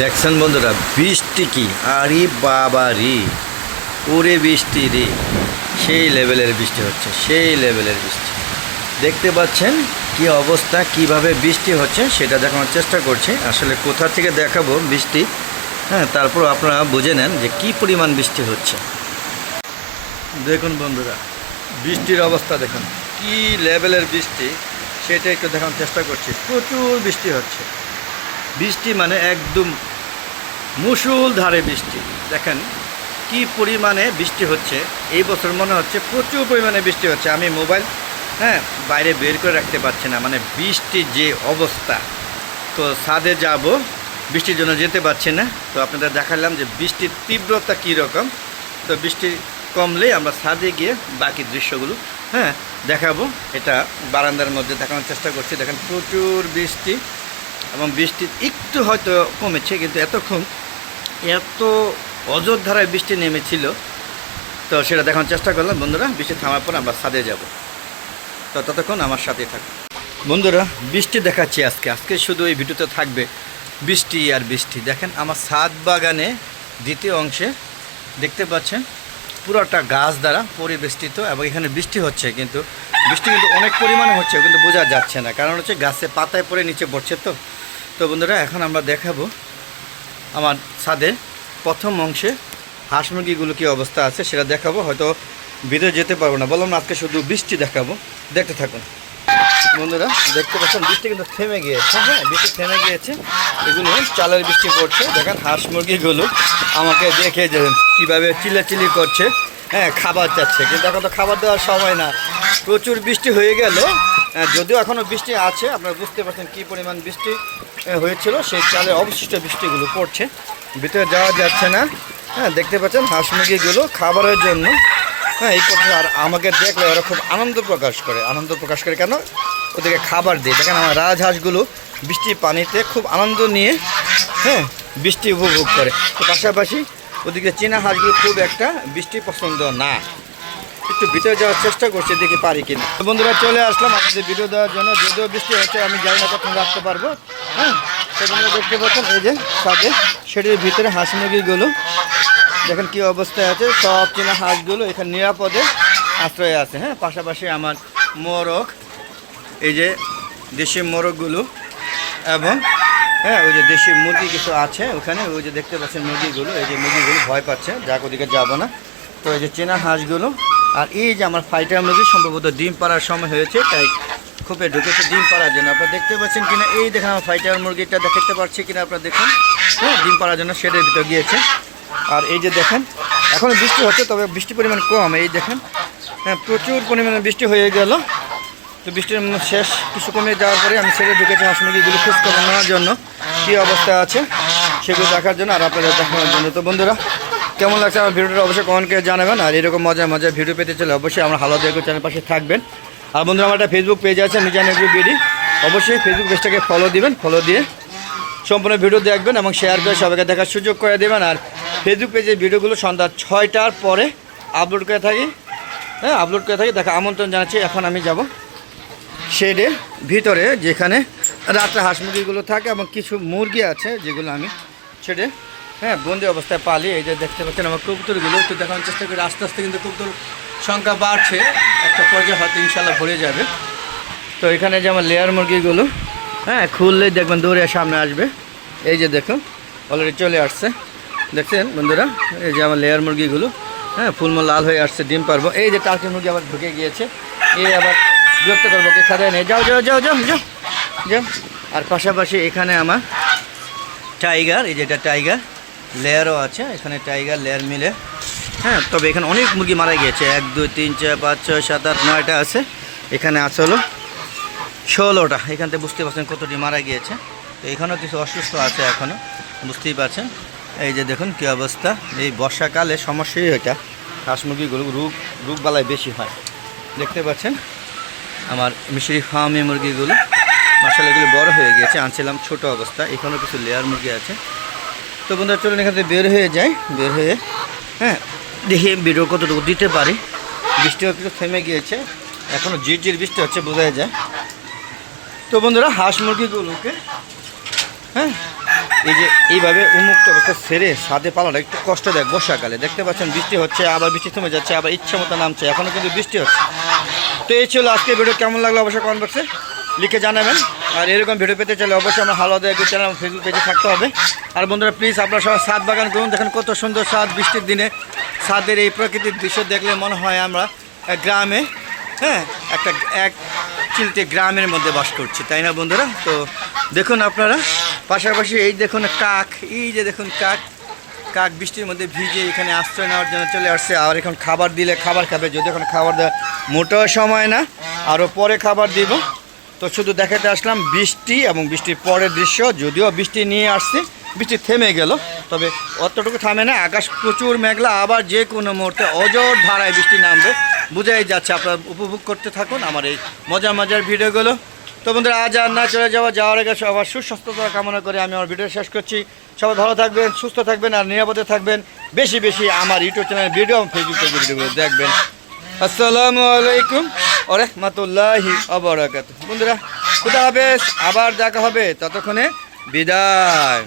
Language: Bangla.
দেখছেন বন্ধুরা বৃষ্টি কি আরে বাবা রে, ওরে বৃষ্টি রে, সেই লেভেলের বৃষ্টি হচ্ছে, সেই লেভেলের বৃষ্টি দেখতে পাচ্ছেন কি অবস্থা, কিভাবে বৃষ্টি হচ্ছে সেটা দেখানোর চেষ্টা করছি। আসলে কোথা থেকে দেখাবো বৃষ্টি, তারপর আপনারা বুঝে নেন যে কি পরিমাণ বৃষ্টি হচ্ছে। দেখুন বন্ধুরা বৃষ্টির অবস্থা দেখুন কি লেভেলের বৃষ্টি, সেটা একটু দেখানোর চেষ্টা করছি। প্রচুর বৃষ্টি হচ্ছে, বৃষ্টি মানে একদম মুষলধারে বৃষ্টি। দেখেন কি পরিমাণে বৃষ্টি হচ্ছে, এই বছর মনে হচ্ছে প্রচুর পরিমাণে বৃষ্টি হচ্ছে। আমি মোবাইল বাইরে বের করে রাখতে পারছি না, মানে বৃষ্টির যে অবস্থা। তো ছাদে যাব, বৃষ্টির জন্য যেতে পারছি না। তো আপনাদের দেখালাম যে বৃষ্টির তীব্রতা কী রকম। তো বৃষ্টি কমলে আমরা ছাদে গিয়ে বাকি দৃশ্যগুলো দেখাবো। এটা বারান্দার মধ্যে দেখানোর চেষ্টা করছি। দেখেন প্রচুর বৃষ্টি, এবং বৃষ্টি একটু হয়তো কমেছে, কিন্তু এতক্ষণ এত অযোধ্যারায় বৃষ্টি নেমেছিল। তো সেটা দেখানোর চেষ্টা করলাম বন্ধুরা। বৃষ্টি থামার পর আমরা ছাদে যাব, তো ততক্ষণ আমার সাথে থাকুন বন্ধুরা। বৃষ্টি দেখাচ্ছি আজকে শুধু এই ভিডিওতে থাকবে বৃষ্টি আর বৃষ্টি। দেখেন আমার ছাদ বাগানে দ্বিতীয় অংশে দেখতে পাচ্ছেন পুরোটা গাছ দ্বারা পরিবেষ্টিত, এবং এখানে বৃষ্টি হচ্ছে, কিন্তু বৃষ্টি কিন্তু অনেক পরিমাণে হচ্ছে, কিন্তু বোঝা যাচ্ছে না, কারণ হচ্ছে গাছে পাতায় পড়ে নিচে পড়ছে। তো বন্ধুরা এখন আমরা দেখাবো আমার ছাদের প্রথম অংশে হাঁস মুরগিগুলো কী অবস্থা আছে সেটা দেখাবো। হয়তো ভিতরে যেতে পারবো না, বললাম না আজকে শুধু বৃষ্টি দেখাবো, দেখতে থাকুন বন্ধুরা। দেখতে পাচ্ছেন বৃষ্টি কিন্তু থেমে গিয়েছে, বৃষ্টি থেমে গিয়েছে। এগুলো চালের বৃষ্টি পড়ছে। দেখেন হাঁস মুরগিগুলো আমাকে দেখে যে কীভাবে চিল্লাচিল্লি করছে, খাবার চাচ্ছে, কিন্তু এখন তো খাবার দেওয়ার সময় না। প্রচুর বৃষ্টি হয়ে গেল, যদিও এখনও বৃষ্টি আছে। আপনারা বুঝতে পারছেন কী পরিমাণ বৃষ্টি হয়েছিল, সেই চালের অবশিষ্ট বৃষ্টিগুলো পড়ছে, ভিতরে যাওয়া যাচ্ছে না। দেখতে পাচ্ছেন হাঁস মুরগিগুলো খাবারের জন্য এই করছে, আর আমাকে দেখলে ওরা খুব আনন্দ প্রকাশ করে। কেন? ওদেরকে খাবার দিয়ে। দেখেন আমার রাজহাঁসগুলো বৃষ্টির পানিতে খুব আনন্দ নিয়ে বৃষ্টি উপভোগ করে। তো পাশাপাশি ওদিকে চীনা হাঁসগুলো খুব একটা বৃষ্টি পছন্দ না। একটু ভিতরে যাওয়ার চেষ্টা করছি, দেখি পারি কিনা। তো বন্ধুরা চলে আসলাম আপনাদের ভিডিও দেওয়ার জন্য। যদিও বৃষ্টি হচ্ছে, আমি জানি না কখন রাখতে পারবো। তো বন্ধুরা দেখতে পাচ্ছেন এই যে ছাদে সেটির ভিতরে হাঁস মুরগিগুলো দেখেন কি অবস্থায় আছে। সব চীনা হাঁসগুলো এখানে নিরাপদে আশ্রয়ে আছে। পাশাপাশি আমার মোরগ, এই যে দেশি মোরগগুলো, এবং ওই যে দেশি মুরগি কিছু আছে ওখানে। ওই যে দেখতে পাচ্ছেন মুরগিগুলো, এই যে মুরগিগুলো ভয় পাচ্ছে, যাক ওদিকে যাবো না। তো এই যে চীনা হাঁসগুলো, আর এই যে আমার ফাইটার মুরগি সম্ভবত ডিম পাড়ার সময় হয়েছে, তাই খুপে ঢুকেছে ডিম পাড়ার জন্য। আপনারা দেখতে পাচ্ছেন কিনা, এই দেখেন আমার ফাইটার মুরগিটা দেখতে পাচ্ছি কিনা আপনারা দেখুন, ডিম পাড়ার জন্য শেডের ভিতর গিয়েছে। আর এই যে দেখেন এখন বৃষ্টি হচ্ছে, তবে বৃষ্টির পরিমাণ কম। এই দেখেন প্রচুর পরিমাণে বৃষ্টি হয়ে গেল। তো বৃষ্টির শেষ কিছু কমে যাওয়ার পরে আমি ছেড়ে ঢুকেছি হাঁস মুরগিগুলো খোঁজখবর নেওয়ার জন্য, কী অবস্থা আছে সেগুলো দেখার জন্য আর আপনাদের দেখানোর জন্য। তো বন্ধুরা কেমন লাগছে আমার ভিডিওটা অবশ্যই কমেন্ট করে জানাবেন। আর এরকম মজার ভিডিও পেতে চলে অবশ্যই আমার হালাদা এগ্রো চ্যানেল পাশে থাকবেন। আর বন্ধুরা আমার একটা ফেসবুক পেজ আছে মিজান এগ্রো বিডি, অবশ্যই ফেসবুক পেজটাকে ফলো দিবেন। ফলো দিয়ে সম্পূর্ণ ভিডিও দেখবেন এবং শেয়ার করে সবাইকে দেখার সুযোগ করে দেবেন। আর ফেসবুক পেজের ভিডিওগুলো সন্ধ্যা 6টার পরে আপলোড করে থাকি, দেখা আমন্ত্রণ জানাচ্ছি। এখন আমি যাব শেডের ভিতরে, যেখানে রাত্রে হাঁস মুরগিগুলো থাকে এবং কিছু মুরগি আছে যেগুলো আমি শেডে বন্দি অবস্থায় পালি। এই যে দেখতে পাচ্ছেন আমার কবুতরগুলো, একটু দেখানোর চেষ্টা করি। আস্তে আস্তে কিন্তু কবুতর সংখ্যা বাড়ছে, একটা পর্যায়ে হয়তো ইনশাল্লাহ ভরে যাবে। তো এখানে যে আমার লেয়ার মুরগিগুলো খুললেই দেখবেন দৌড়ে সামনে আসবে। এই যে দেখুন অলরেডি চলে আসছে, দেখছেন বন্ধুরা। এই যে আমার লেয়ার মুরগিগুলো ফুলমো লাল হয়ে আসছে, ডিম পারবো। এই যে টার্কি মুরগি আবার ঢুকে গিয়েছে, এই আবার বিরক্ত করবো, কে খাদায় নেই, যাও যাও যাও যাও যাও যাও। আর পাশাপাশি এখানে আমার টাইগার, এই যে এটা টাইগার লেয়ারও আছে, এখানে টাইগার লেয়ার মিলে। তবে এখানে অনেক মুরগি মারা গিয়েছে, 1 2 3 4 5 6 7 8 9টা আছে। এখানে আছে হলো 16টা। এখান থেকে বুঝতে পারছেন কতটি মারা গিয়েছে। তো এখানেও কিছু অসুস্থ আছে এখনও, বুঝতেই পারছেন। এই যে দেখুন কী অবস্থা। এই বর্ষাকালে সমস্যাই এটা, হাঁস মুরগিগুলো রোগবালাই বেশি হয়। দেখতে পাচ্ছেন আমার মিশরি ফার্মি মুরগিগুলো, মাশাআল্লাহ এগুলো বড় হয়ে গিয়েছে, আনছিলাম ছোট অবস্থা। এখানেও কিছু লেয়ার মুরগি আছে। তো বন্ধুরা চলুন এখান থেকে বের হয়ে যাই, বের হয়ে দেখি ভিডিও কতটুকু দিতে পারি। বৃষ্টিও কিছু থেমে গিয়েছে, এখনও ঝিরঝির বৃষ্টি হচ্ছে, বোঝা যায়। তো বন্ধুরা হাঁস মুরগিগুলোকে হ্যাঁ, এই যে এইভাবে উন্মুক্ত অবস্থা ছেড়ে ছাদে পালাটা একটু কষ্ট দেয় বর্ষাকালে। দেখতে পাচ্ছেন বৃষ্টি হচ্ছে, আবার বৃষ্টি থেমে যাচ্ছে, আবার ইচ্ছে মতো নামছে, এখনও কিন্তু বৃষ্টি হচ্ছে। তো এই ছিল আজকে ভিডিও, কেমন লাগলো অবশ্যই কমেন্ট বক্সে লিখে জানাবেন। আর এরকম ভিডিও পেতে চাইলে অবশ্যই আমার হালওয়া দয়া চ্যানেল ফেসবুক পেজে থাকতে হবে। আর বন্ধুরা প্লিজ আপনারা সবাই ছাদ বাগান করুন, দেখেন কত সুন্দর ছাদ, বৃষ্টির দিনে ছাদের এই প্রকৃতির দৃশ্য দেখলে মনে হয় আমরা গ্রামে, হ্যাঁ, এক চিলটে গ্রামের মধ্যে বাস করছি, তাই না বন্ধুরা? তো দেখুন আপনারা, পাশাপাশি এই দেখুন কাক, এই যে দেখুন কাক বৃষ্টির মধ্যে ভিজে এখানে আশ্রয় নেওয়ার জন্য চলে আসছে। আর এখন খাবার দিলে খাবার খাবে, যদি এখন খাবার দেওয়া মোটেও সময় না, আরও পরে খাবার দিব। তো শুধু দেখাতে আসলাম বৃষ্টি এবং বৃষ্টির পরের দৃশ্য। যদিও বৃষ্টি নিয়ে আসছে, বৃষ্টি থেমে গেল, তবে অতটুকু থামে না, আকাশ প্রচুর মেঘলা, আবার যে কোনো মুহূর্তে অজর ধারায় বৃষ্টি নামবে, বোঝাই যাচ্ছে। আপনারা উপভোগ করতে থাকুন আমার এই মজার ভিডিওগুলো। তো বন্ধুরা আজ আর না চলে যাওয়ার আগে সবার সুস্বাস্থ্যতা কামনা করে আমি আমার ভিডিও শেষ করছি। সবাই ভালো থাকবেন, সুস্থ থাকবেন আর নিরাপদে থাকবেন। বেশি বেশি আমার ইউটিউব চ্যানেল ভিডিও এবং ফেসবুক পেজের ভিডিওগুলো দেখবেন। আসসালামু আলাইকুম ওয়া রাহমাতুল্লাহি ওয়া বারাকাতুহু। বন্ধুরা খুদা হাফেজ, আবার দেখা হবে, ততক্ষণে বিদায়।